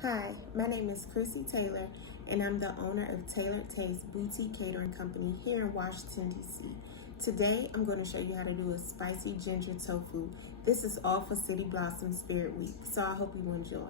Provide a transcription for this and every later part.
Hi, my name is Crissy Taylor, and I'm the owner of Tailored Taste Boutique Catering Company here in Washington, D.C. Today, I'm going to show you how to do a spicy ginger tofu. This is all for City Blossom Spirit Week, so I hope you enjoy.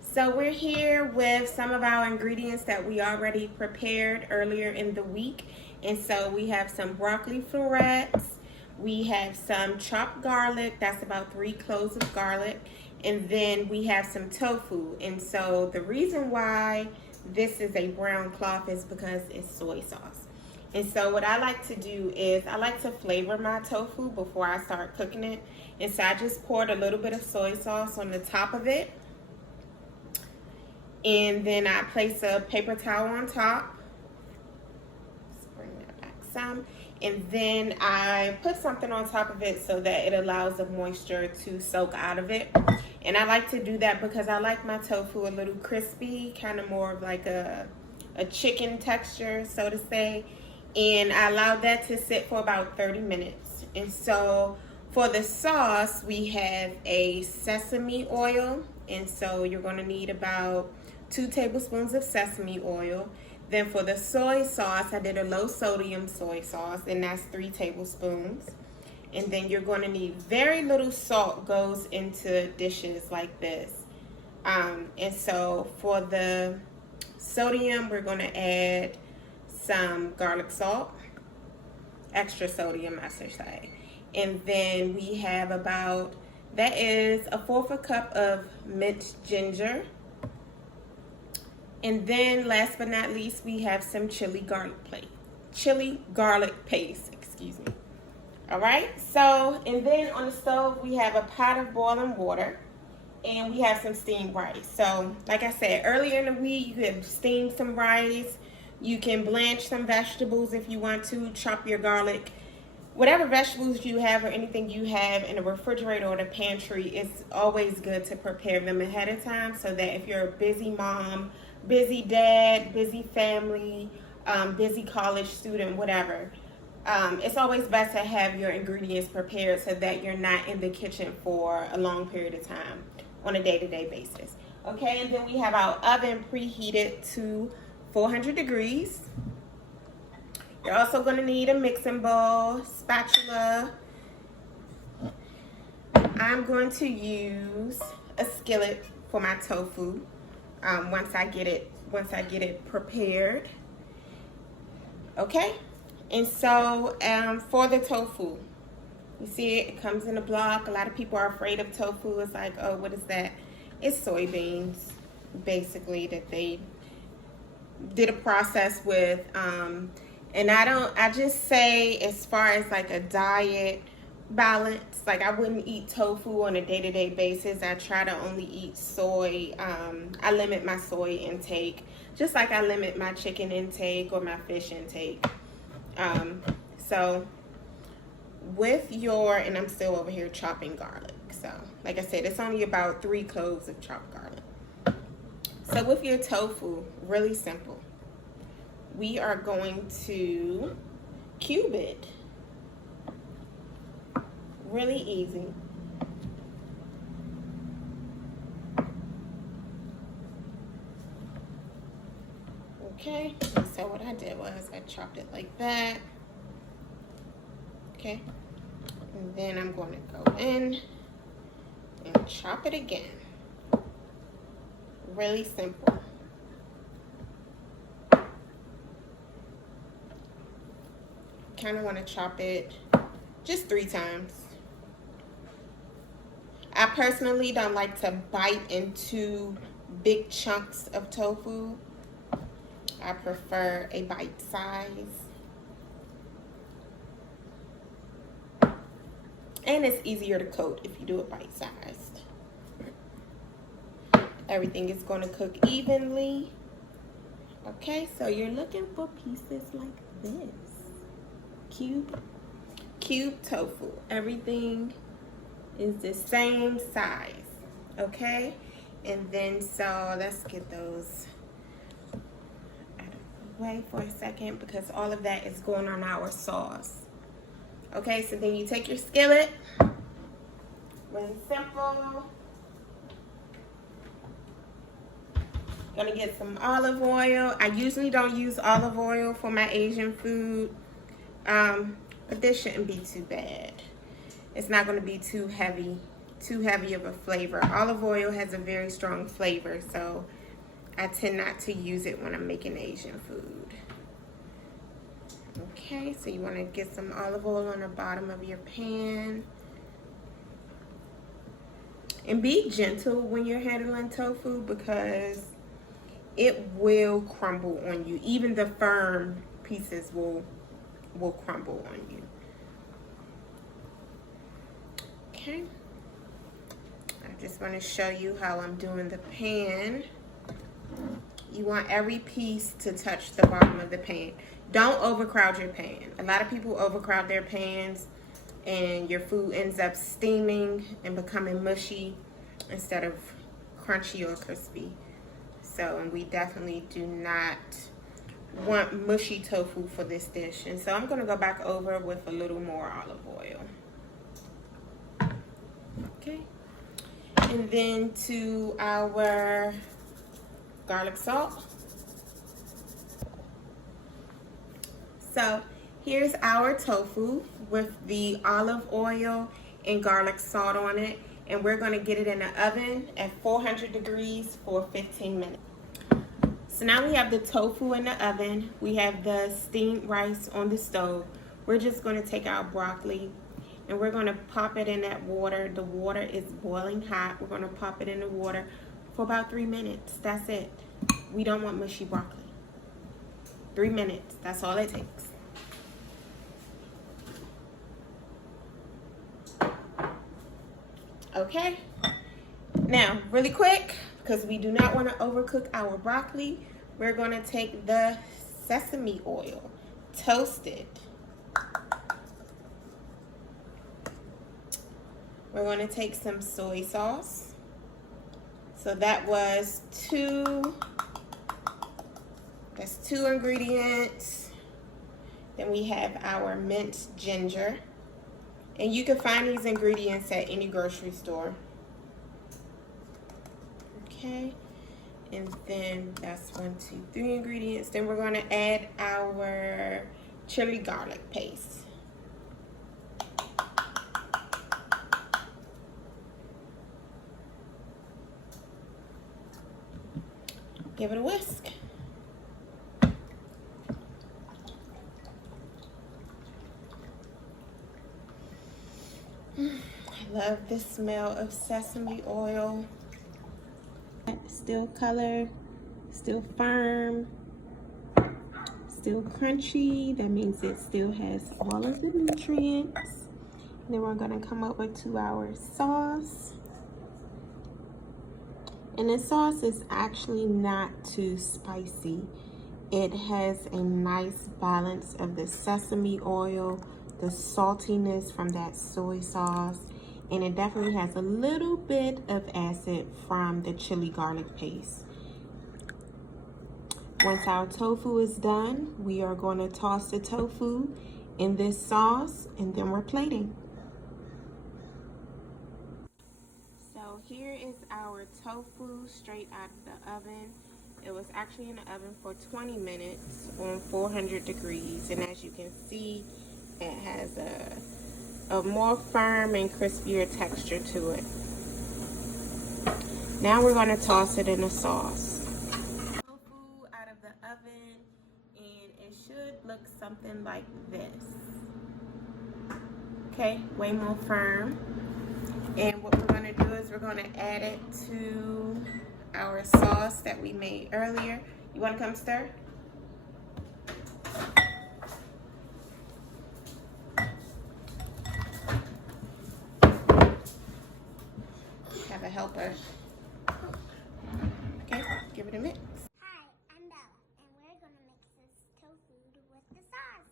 So we're here with some of our ingredients that we already prepared earlier in the week. And so we have some broccoli florets, we have some chopped garlic, that's about 3 cloves of garlic, and then we have some tofu. And so the reason why this is a brown cloth is because it's soy sauce. And so what I like to do is I like to flavor my tofu before I start cooking it. And so I just poured a little bit of soy sauce on the top of it. And then I place a paper towel on top. Let's bring that back some. And then I put something on top of it so that it allows the moisture to soak out of it. And I like to do that because I like my tofu a little crispy, kind of more of like a chicken texture, so to say. And I allowed that to sit for about 30 minutes. And so for the sauce, we have a sesame oil. And so you're going to need about 2 tablespoons of sesame oil. Then for the soy sauce, I did a low sodium soy sauce, and that's 3 tablespoons. And then you're going to need very little salt goes into dishes like this. And so for the sodium, we're going to add some garlic salt, extra sodium, I should say. And then we have about, that is a 1/4 cup of minced ginger. And then last but not least, we have some chili garlic paste, excuse me. All right, so, and then on the stove, we have a pot of boiling water, and we have some steamed rice. So, like I said, earlier in the week, you could steam some rice. You can blanch some vegetables if you want to, chop your garlic. Whatever vegetables you have or anything you have in the refrigerator or the pantry, it's always good to prepare them ahead of time so that if you're a busy mom, busy dad, busy family, busy college student, whatever, it's always best to have your ingredients prepared so that you're not in the kitchen for a long period of time on a day-to-day basis. Okay, and then we have our oven preheated to 400 degrees. You're also going to need a mixing bowl, spatula. I'm going to use a skillet for my tofu once I get it prepared. Okay, and so for the tofu, you see it comes in a block. A lot of people are afraid of tofu. It's like, oh, what is that? It's soybeans, basically, that they did a process with. And I just say, as far as like a diet balance, like I wouldn't eat tofu on a day-to-day basis. I try to only eat soy. I limit my soy intake, just like I limit my chicken intake or my fish intake. So with your, and I'm still over here chopping garlic. So like I said, it's only about 3 cloves of chopped garlic. So with your tofu, really simple. We are going to cube it. Really easy. Okay, and so what I did was I chopped it like that. Okay, and then I'm going to go in and chop it again. Really simple. Kind of want to chop it just 3 times. I personally don't like to bite into big chunks of tofu. I prefer a bite size. And it's easier to coat if you do it bite sized. Everything is going to cook evenly. Okay, so you're looking for pieces like this. Cube tofu. Everything is the same size. Okay, and then so let's get those out of the way for a second because all of that is going on our sauce. Okay, so then you take your skillet. Really simple. Gonna get some olive oil. I usually don't use olive oil for my Asian food, but this shouldn't be too bad. It's not gonna be too heavy of a flavor. Olive oil has a very strong flavor, so I tend not to use it when I'm making Asian food. Okay, so you wanna get some olive oil on the bottom of your pan. And be gentle when you're handling tofu because it will crumble on you. Even the firm pieces will crumble on you. Okay. I just want to show you how I'm doing the pan. You want every piece to touch the bottom of the pan. Don't overcrowd your pan. A lot of people overcrowd their pans and your food ends up steaming and becoming mushy instead of crunchy or crispy. So, and we definitely do not want mushy tofu for this dish. And so I'm gonna go back over with a little more olive oil. Okay. And then to our garlic salt. So here's our tofu with the olive oil and garlic salt on it. And we're gonna get it in the oven at 400 degrees for 15 minutes. So now we have the tofu in the oven. We have the steamed rice on the stove. We're just gonna take our broccoli and we're gonna pop it in that water. The water is boiling hot. We're gonna pop it in the water for about 3 minutes. That's it. We don't want mushy broccoli. 3 minutes, that's all it takes. Okay, now really quick, because we do not want to overcook our broccoli, we're going to take the sesame oil, toast it. We're going to take some soy sauce. So that was that's 2 ingredients. Then we have our minced ginger. And you can find these ingredients at any grocery store. Okay, and then that's 1, 2, 3 ingredients. Then we're gonna add our chili garlic paste. Give it a whisk. I love the smell of sesame oil. Still color, still firm, still crunchy. That means it still has all of the nutrients. And then we're gonna come up with 2 our sauce. And the sauce is actually not too spicy. It has a nice balance of the sesame oil, the saltiness from that soy sauce, and it definitely has a little bit of acid from the chili garlic paste. Once our tofu is done, we are going to toss the tofu in this sauce and then we're plating. So here is our tofu straight out of the oven. It was actually in the oven for 20 minutes on 400 degrees, and as you can see, it has a more firm and crispier texture to it. Now we're going to toss it in the sauce. Tofu out of the oven, and it should look something like this. Okay, way more firm. And what we're going to do is we're going to add it to our sauce that we made earlier. You want to come stir? Have a helper. Okay, give it a mix. Hi, I'm Bella, and we're going to mix this tofu with the sauce.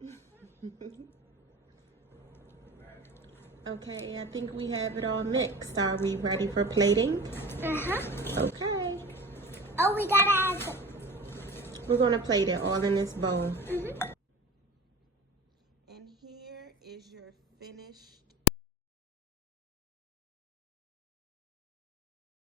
Yeah. Okay, I think we have it all mixed. Are we ready for plating? Okay. Oh, we gotta add some. We're gonna plate it all in this bowl.